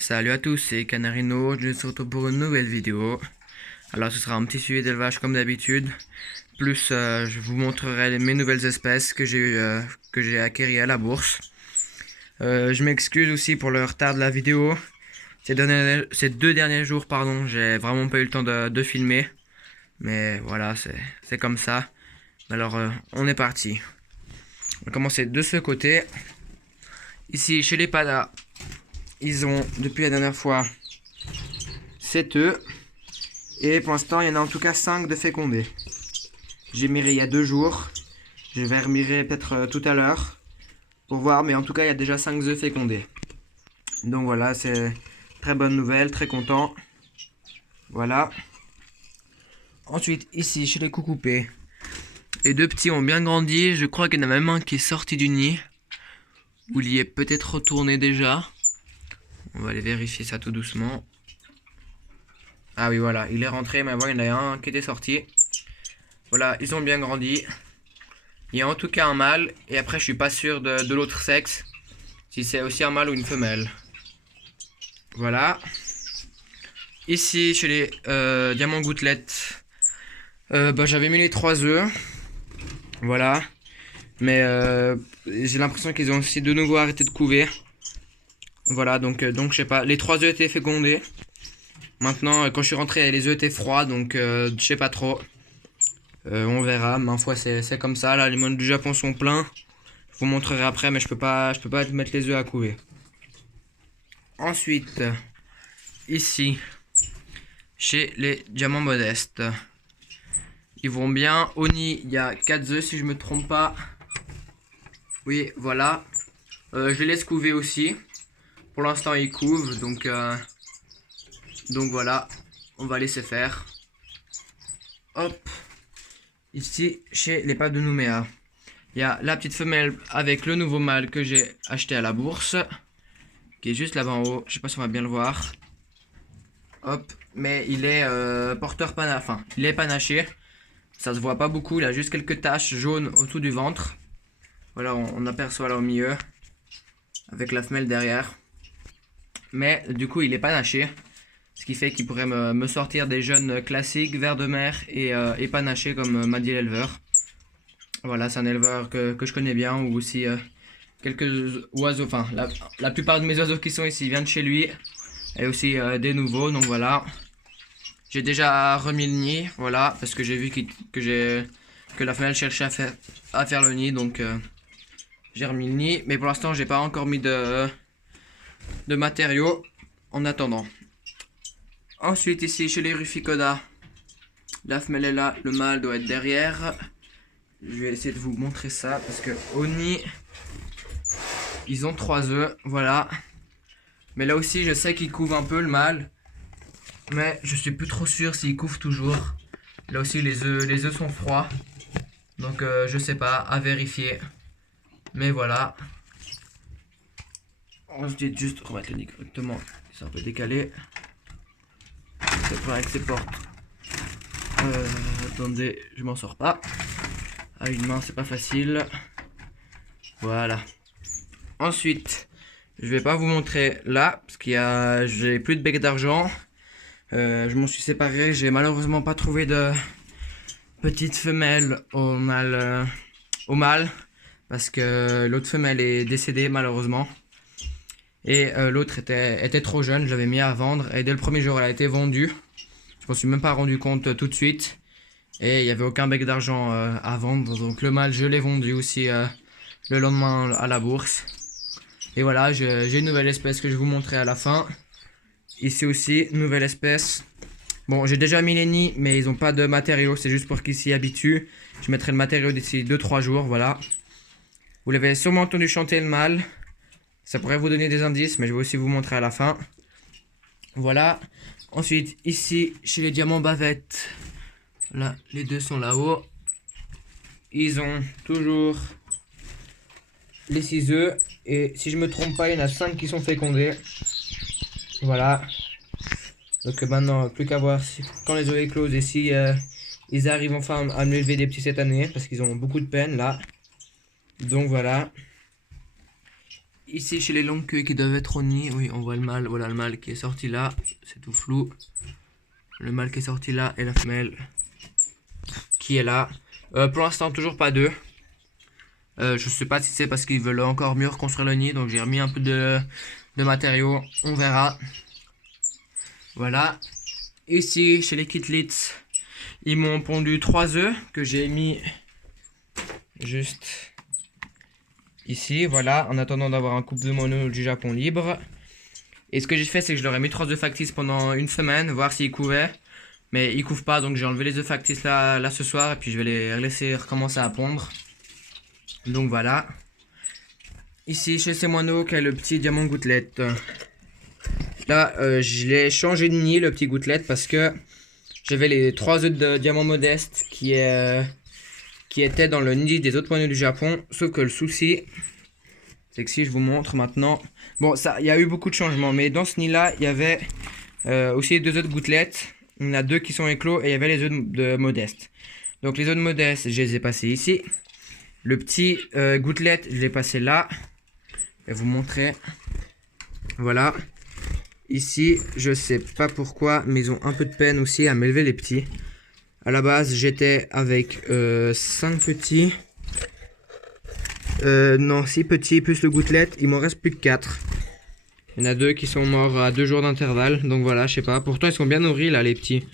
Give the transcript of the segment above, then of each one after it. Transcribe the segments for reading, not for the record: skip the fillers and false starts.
Salut à tous, c'est Canarino, je suis retour pour une nouvelle vidéo. Alors ce sera un petit suivi d'élevage comme d'habitude. Plus je vous montrerai mes nouvelles espèces que j'ai acquéries à la bourse. Je m'excuse aussi pour le retard de la vidéo. Ces 2 derniers jours, pardon, j'ai vraiment pas eu le temps de filmer. Mais voilà, c'est comme ça. Alors on est parti. On va commencer de ce côté. Ici chez les Padas, ils ont depuis la dernière fois 7 œufs. Et pour l'instant, il y en a en tout cas 5 de fécondés. J'ai miré il y a 2 jours. Je vais remirer peut-être tout à l'heure pour voir. Mais en tout cas, il y a déjà 5 œufs fécondés. Donc voilà, c'est très bonne nouvelle, très content. Voilà. Ensuite, ici, chez les coucoupés, les 2 petits ont bien grandi. Je crois qu'il y en a même un qui est sorti du nid. Ou il y est peut-être retourné déjà. On va aller vérifier ça tout doucement. Ah oui, voilà, il est rentré, mais voilà, il y en a un qui était sorti. Voilà, ils ont bien grandi. Il y a en tout cas un mâle, et après je suis pas sûr de l'autre sexe, si c'est aussi un mâle ou une femelle. Voilà. Ici, chez les diamants gouttelettes, j'avais mis les 3 œufs. Voilà. Mais j'ai l'impression qu'ils ont aussi de nouveau arrêté de couver. Voilà, donc je sais pas. Les 3 œufs étaient fécondés. Maintenant, quand je suis rentré, les œufs étaient froids, donc je sais pas trop. On verra, ma foi c'est comme ça. Là, les moines du Japon sont pleins. Je vous montrerai après, mais je peux pas mettre les œufs à couver. Ensuite, ici, chez les diamants modestes, ils vont bien. Au nid, il y a 4 œufs si je me trompe pas. Oui, voilà. Je les laisse couver aussi. Pour l'instant, ils couvent, donc voilà, on va laisser faire. Hop. Ici, chez les Padas de Nouméa, il y a la petite femelle avec le nouveau mâle que j'ai acheté à la bourse, qui est juste là-bas en haut. Je sais pas si on va bien le voir. Hop, mais il est il est panaché. Ça se voit pas beaucoup, il a juste quelques taches jaunes autour du ventre. Voilà, on aperçoit là au milieu, avec la femelle derrière. Mais du coup, il est panaché. Ce qui fait qu'il pourrait me sortir des jeunes classiques, vers de mer et panachés comme m'a dit l'éleveur. Voilà, c'est un éleveur que je connais bien, ou aussi quelques oiseaux, enfin la plupart de mes oiseaux qui sont ici viennent de chez lui. Et aussi des nouveaux, donc voilà. J'ai déjà remis le nid, voilà, parce que j'ai vu que la femelle cherchait à faire le nid, donc j'ai remis le nid. Mais pour l'instant, j'ai pas encore mis de matériaux en attendant. Ensuite, ici, chez les Ruficoda, la femelle est là, le mâle doit être derrière. Je vais essayer de vous montrer ça, parce que au nid, ils ont 3 œufs, voilà. Mais là aussi, je sais qu'il couve un peu le mâle, mais je suis plus trop sûr s'il couve toujours. Là aussi, les œufs sont froids, donc je sais pas, à vérifier. Mais voilà. Ensuite, juste remettre le nid correctement, c'est un peu décalé. C'est pas avec ses portes. Attendez, je m'en sors pas. À une main, c'est pas facile. Voilà. Ensuite, je vais pas vous montrer là, parce j'ai plus de bec d'argent. Je m'en suis séparé. J'ai malheureusement pas trouvé de petite femelle au mâle, parce que l'autre femelle est décédée malheureusement. Et l'autre était trop jeune, je l'avais mis à vendre, et dès le premier jour elle a été vendue. Je m'en suis même pas rendu compte tout de suite. Et il n'y avait aucun bec d'argent à vendre, donc le mâle je l'ai vendu aussi le lendemain à la bourse. Et voilà, j'ai une nouvelle espèce que je vais vous montrer à la fin. Ici aussi, nouvelle espèce. Bon, j'ai déjà mis les nids, mais ils n'ont pas de matériaux, c'est juste pour qu'ils s'y habituent. Je mettrai le matériau d'ici 2-3 jours, voilà. Vous l'avez sûrement entendu chanter le mâle. Ça pourrait vous donner des indices, mais je vais aussi vous montrer à la fin. Voilà. Ensuite, ici, chez les diamants bavettes. Là, les 2 sont là-haut. Ils ont toujours les 6 œufs. Et si je me trompe pas, il y en a 5 qui sont fécondés. Voilà. Donc maintenant, plus qu'à voir quand les œufs éclosent et si ils arrivent enfin à me lever des petits cette année. Parce qu'ils ont beaucoup de peine là. Donc voilà. Ici, chez les longues queues qui doivent être au nid, oui, on voit le mâle. Voilà le mâle qui est sorti là. C'est tout flou. Le mâle qui est sorti là et la femelle qui est là. Pour l'instant, toujours pas d'œufs. Je sais pas si c'est parce qu'ils veulent encore mieux reconstruire le nid. Donc j'ai remis un peu de matériaux. On verra. Voilà. Ici, chez les Kitlits, ils m'ont pondu 3 œufs que j'ai mis juste ici. Voilà, en attendant d'avoir un couple de moineaux du Japon libre. Et ce que j'ai fait, c'est que je leur ai mis 3 œufs factices pendant une semaine, voir s'ils couvaient. Mais ils couvent pas, donc j'ai enlevé les œufs factices là ce soir. Et puis je vais les laisser recommencer à pondre. Donc voilà. Ici, chez ces moineaux, qu'il y a le petit diamant gouttelette. Là, je l'ai changé de nid, le petit gouttelette, parce que j'avais les 3 œufs de diamant modeste qui étaient dans le nid des autres moineaux du Japon. Sauf que le souci, c'est que si je vous montre maintenant... Bon, il y a eu beaucoup de changements, mais dans ce nid-là, il y avait aussi les 2 œufs de gouttelette. Il y en a 2 qui sont éclos et il y avait les œufs de modeste. Donc les œufs de modeste, je les ai passés ici. Le petit gouttelette, je l'ai passé là. Je vais vous montrer. Voilà. Ici, je sais pas pourquoi, mais ils ont un peu de peine aussi à m'élever les petits. À la base, j'étais avec 5 petits. Non, 6 petits plus le gouttelette. Il m'en reste plus que 4. Il y en a 2 qui sont morts à 2 jours d'intervalle. Donc voilà, je sais pas. Pourtant, ils sont bien nourris là, les petits.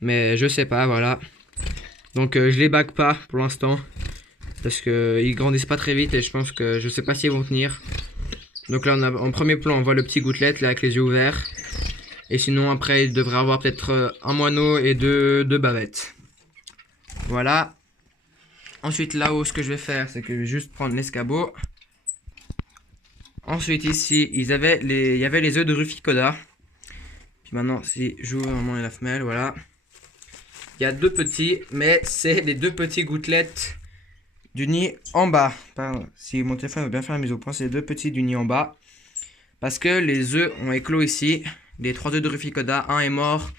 Mais je sais pas, voilà. Donc je les bague pas pour l'instant. Parce qu'ils grandissent pas très vite et je pense que je sais pas s'ils vont tenir. Donc là, en premier plan, on voit le petit gouttelette là avec les yeux ouverts. Et sinon, après, il devrait avoir peut-être un moineau et deux bavettes. Voilà. Ensuite, là-haut, ce que je vais faire, c'est que je vais juste prendre l'escabeau. Ensuite, ici, il y avait les œufs de Ruficoda. Puis maintenant, si j'ouvre vraiment la femelle, voilà. Il y a 2 petits, mais c'est les 2 petits gouttelettes du nid en bas. Pardon, si mon téléphone veut bien faire la mise au point, c'est les 2 petits du nid en bas. Parce que les œufs ont éclos ici. Les 3 œufs de Ruficoda, un est mort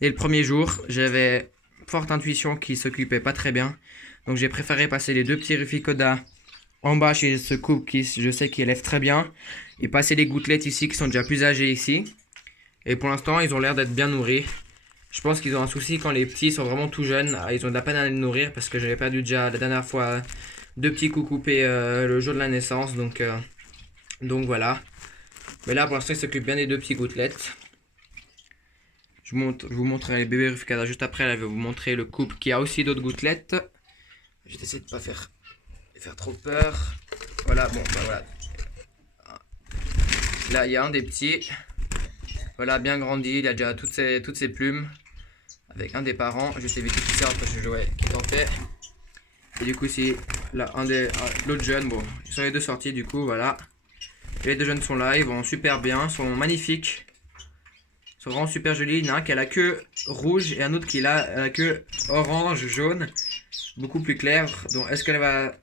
dès le premier jour. J'avais forte intuition qu'ils s'occupaient pas très bien. Donc j'ai préféré passer les 2 petits Ruficoda en bas chez ce couple qui je sais qui élève très bien. Et passer les gouttelettes ici qui sont déjà plus âgées ici. Et pour l'instant ils ont l'air d'être bien nourris. Je pense qu'ils ont un souci quand les petits sont vraiment tout jeunes. Ils ont de la peine à les nourrir parce que j'avais perdu déjà la dernière fois 2 petits coups coupés le jour de la naissance. Donc voilà. Mais là pour l'instant ils s'occupent bien des 2 petits gouttelettes. Je vous montrerai les bébés Ruficoda juste après. Là je vais vous montrer le couple qui a aussi d'autres gouttelettes. Je vais essayer de ne pas faire trop peur. Voilà, bon bah voilà. Là il y a un des petits. Voilà, bien grandi, il a déjà toutes ses plumes. Avec un des parents, juste éviter qu'il sorte parce que je jouais qui tentait. Et du coup, si là, l'autre jeune, bon, ils sont les 2 sortis du coup, voilà. Et les 2 jeunes sont là, ils vont super bien, sont magnifiques. Ils sont vraiment super jolis. Il y en a un qui a la queue rouge et un autre qui a la queue orange, jaune, beaucoup plus claire. Donc, est-ce qu'elle va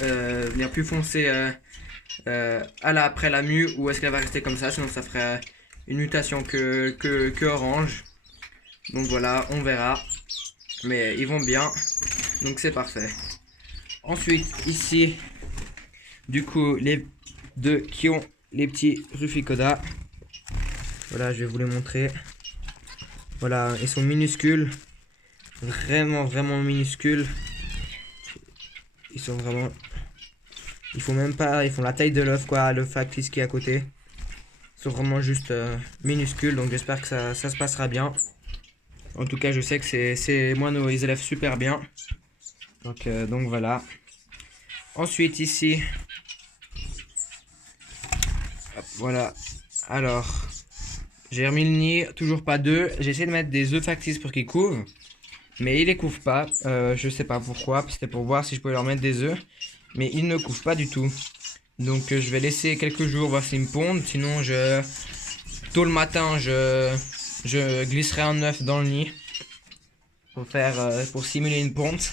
venir plus foncée après la mue ou est-ce qu'elle va rester comme ça? Sinon, ça ferait une mutation que orange. Donc voilà, on verra. Mais ils vont bien. Donc c'est parfait. Ensuite, ici, du coup, les 2 qui ont les petits Ruficoda. Voilà, je vais vous les montrer. Voilà, ils sont minuscules. Vraiment, vraiment minuscules. Ils sont vraiment... Ils font même pas... Ils font la taille de l'œuf, quoi, le factice qui est à côté. Ils sont vraiment juste minuscules. Donc j'espère que ça se passera bien. En tout cas, je sais que ces moineaux, ils élèvent super bien. Donc voilà. Ensuite, ici. Hop, voilà. Alors, j'ai remis le nid. Toujours pas d'œufs. J'ai essayé de mettre des œufs factices pour qu'ils couvent. Mais ils les couvent pas. Je sais pas pourquoi. C'était pour voir si je pouvais leur mettre des œufs. Mais ils ne couvent pas du tout. Donc je vais laisser quelques jours voir s'ils me pondent. Sinon, tôt le matin, je glisserai un œuf dans le nid pour simuler une ponte.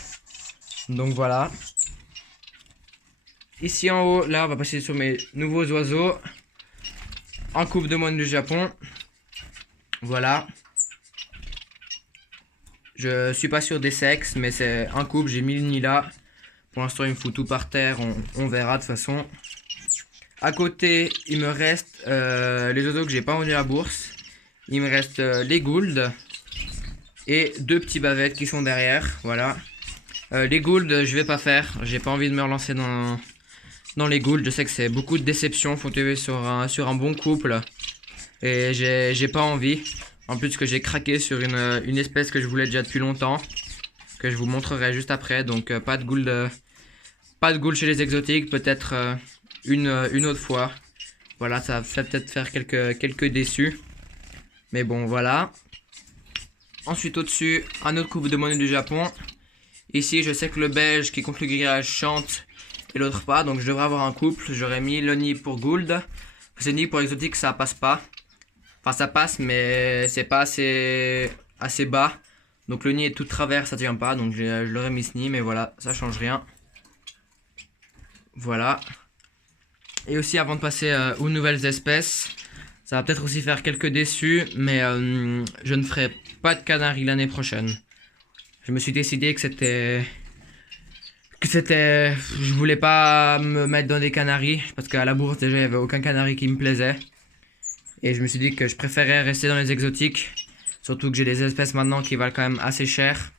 Donc voilà. Ici en haut, là on va passer sur mes nouveaux oiseaux. Un couple de moines du Japon. Voilà. Je suis pas sûr des sexes, mais c'est un couple, j'ai mis le nid là. Pour l'instant il me fout tout par terre, on verra de toute façon. À côté, il me reste les oiseaux que j'ai pas vendus à la bourse. Il me reste les goulds et deux petits bavettes qui sont derrière. Voilà. Les goulds, je vais pas faire. J'ai pas envie de me relancer dans les goulds. Je sais que c'est beaucoup de déception. Faut tomber sur un bon couple. Et j'ai pas envie. En plus que j'ai craqué sur une espèce que je voulais déjà depuis longtemps. Que je vous montrerai juste après. Donc pas de goulds chez les exotiques. Peut-être une autre fois. Voilà, ça va peut-être faire quelques déçus. Mais bon, voilà. Ensuite, au-dessus, un autre couple de monnaie du Japon. Ici, je sais que le beige qui compte le grillage chante et l'autre pas. Donc, je devrais avoir un couple. J'aurais mis l'Oni pour Gould. C'est dit pour exotique, ça passe pas. Enfin, ça passe, mais c'est pas assez bas. Donc, l'Oni est tout de travers, ça tient pas. Donc, je l'aurais mis SNI, mais voilà, ça change rien. Voilà. Et aussi, avant de passer aux nouvelles espèces, ça va peut-être aussi faire quelques déçus, mais je ne ferai pas de canaries l'année prochaine. Je me suis décidé que je voulais pas me mettre dans des canaries, parce qu'à la bourse déjà il n'y avait aucun canari qui me plaisait. Et je me suis dit que je préférais rester dans les exotiques, surtout que j'ai des espèces maintenant qui valent quand même assez cher.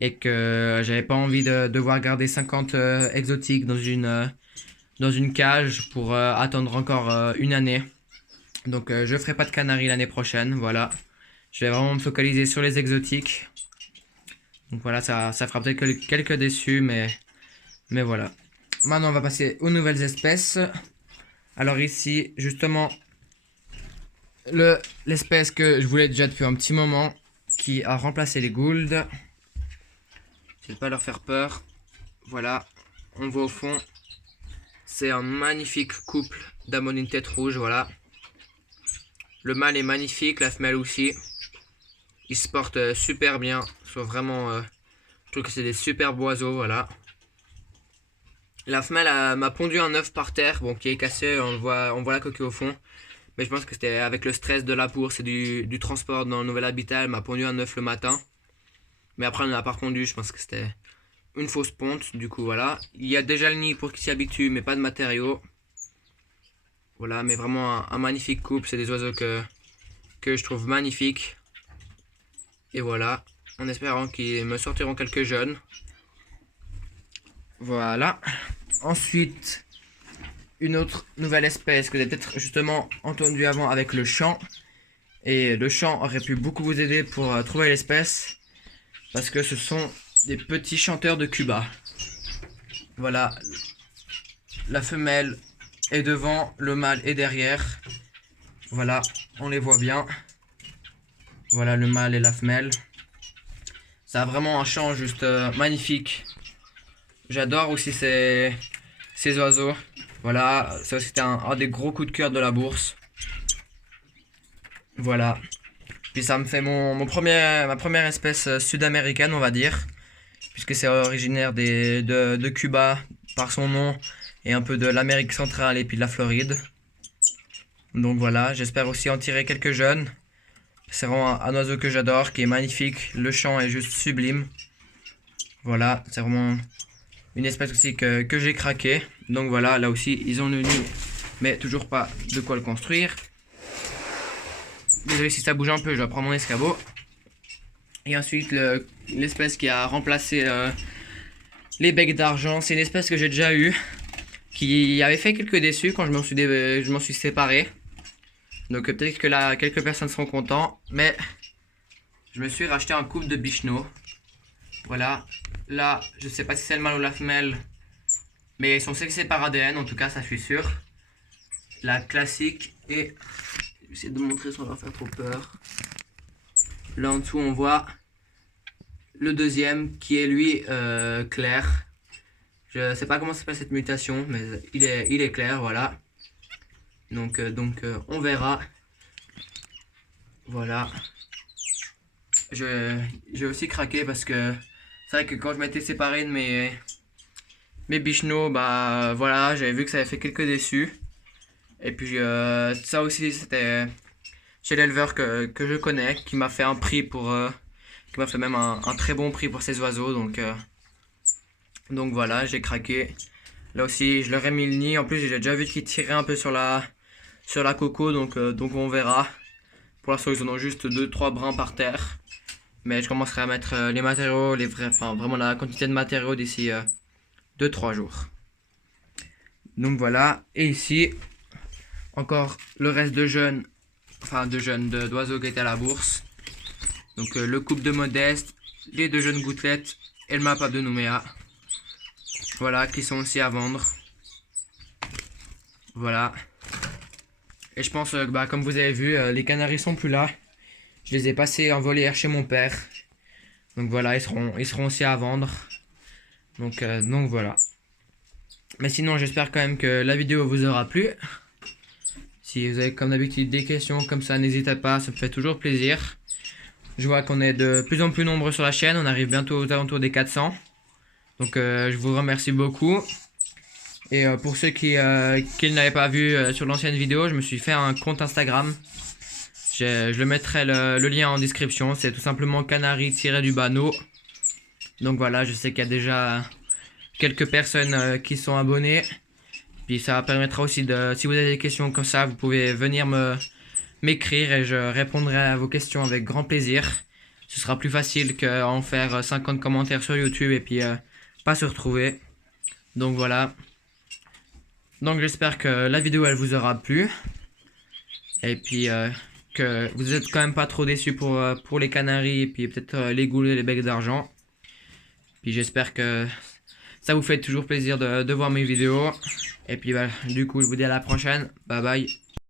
Et que j'avais pas envie de devoir garder 50 exotiques dans une cage pour attendre encore une année. Donc je ferai pas de canaries l'année prochaine, voilà. Je vais vraiment me focaliser sur les exotiques. Donc voilà, ça fera peut-être quelques déçus, mais voilà. Maintenant, on va passer aux nouvelles espèces. Alors ici, justement, l'espèce que je voulais déjà depuis un petit moment, qui a remplacé les goulds. Je vais pas leur faire peur. Voilà, on voit au fond. C'est un magnifique couple d'amonine tête rouge, voilà. Le mâle est magnifique, la femelle aussi. Ils se portent super bien. Sont vraiment, je trouve que c'est des superbes oiseaux, voilà. La femelle m'a pondu un œuf par terre, bon, qui est cassé, on voit la coquille au fond. Mais je pense que c'était avec le stress de la bourse et du transport dans le nouvel habitat, elle m'a pondu un œuf le matin. Mais après, elle n'a pas pondu, je pense que c'était une fausse ponte, du coup, voilà. Il y a déjà le nid pour qu'il s'y habitue, mais pas de matériaux. Voilà, mais vraiment un magnifique couple, c'est des oiseaux que je trouve magnifiques. Et voilà, en espérant qu'ils me sortiront quelques jeunes. Voilà. Ensuite, une autre nouvelle espèce que vous avez peut-être justement entendu avant avec le chant. Et le chant aurait pu beaucoup vous aider pour trouver l'espèce. Parce que ce sont des petits chanteurs de Cuba. Voilà. La femelle est devant, le mâle est derrière. Voilà, on les voit bien. Voilà le mâle et la femelle. Ça a vraiment un chant juste magnifique. J'adore aussi ces oiseaux. Voilà, ça c'était un des gros coups de cœur de la bourse. Voilà. Puis ça me fait ma première espèce sud-américaine, on va dire. Puisque c'est originaire de Cuba par son nom. Et un peu de l'Amérique centrale et puis de la Floride. Donc voilà, j'espère aussi en tirer quelques jeunes. C'est vraiment un oiseau que j'adore, qui est magnifique. Le chant est juste sublime. Voilà, c'est vraiment une espèce aussi que j'ai craqué. Donc voilà, là aussi, ils ont le nid, mais toujours pas de quoi le construire. Désolé si ça bouge un peu, je dois prendre mon escabeau. Et ensuite, l'espèce qui a remplacé les becs d'argent, c'est une espèce que j'ai déjà eue, qui avait fait quelques déçus quand je m'en suis séparé. Donc peut-être que là, quelques personnes seront contents, mais je me suis racheté un couple de bichneaux. Voilà, là, je sais pas si c'est le mâle ou la femelle, mais ils sont sexés par ADN, en tout cas, ça je suis sûr. La classique, et je vais essayer de montrer sans leur faire trop peur. Là en dessous, on voit le deuxième qui est lui clair. Je sais pas comment s'appelle cette mutation, mais il est clair, voilà. Donc on verra. Voilà. J'ai aussi craqué parce que c'est vrai que quand je m'étais séparé de mes bichneaux, bah voilà, j'avais vu que ça avait fait quelques déçus. Et puis ça aussi, c'était chez l'éleveur que je connais, qui m'a fait un prix qui m'a fait même un très bon prix pour ces oiseaux. Donc voilà, j'ai craqué. Là aussi, je leur ai mis le nid. En plus, j'ai déjà vu qu'ils tiraient un peu sur la coco, donc on verra. Pour l'instant, ils en ont juste 2-3 brins par terre. Mais je commencerai à mettre les matériaux, enfin vraiment la quantité de matériaux d'ici 2-3 jours. Donc voilà. Et ici, encore le reste de jeunes, d'oiseaux qui étaient à la bourse. Donc le couple de Modeste, les 2 jeunes gouttelettes et le mapap de Nouméa. Voilà, qui sont aussi à vendre. Voilà. Et je pense que comme vous avez vu, les canaris sont plus là. Je les ai passés en volière chez mon père. Donc voilà, ils seront aussi à vendre. Donc voilà. Mais sinon, j'espère quand même que la vidéo vous aura plu. Si vous avez comme d'habitude des questions comme ça, n'hésitez pas, ça me fait toujours plaisir. Je vois qu'on est de plus en plus nombreux sur la chaîne, on arrive bientôt aux alentours des 400. Donc je vous remercie beaucoup. Et pour ceux qui ne l'avaient pas vu sur l'ancienne vidéo, je me suis fait un compte Instagram. Je le mettrai le lien en description, c'est tout simplement canari-du-bas-no. Donc voilà, je sais qu'il y a déjà quelques personnes qui sont abonnées. Puis ça permettra aussi si vous avez des questions comme ça, vous pouvez venir m'écrire et je répondrai à vos questions avec grand plaisir. Ce sera plus facile qu'en faire 50 commentaires sur YouTube et puis pas se retrouver. Donc voilà. Donc j'espère que la vidéo elle vous aura plu. Et puis que vous êtes quand même pas trop déçus pour les canaris et puis peut-être les goules et les becs d'argent. Puis j'espère que ça vous fait toujours plaisir de voir mes vidéos. Et puis du coup je vous dis à la prochaine. Bye bye.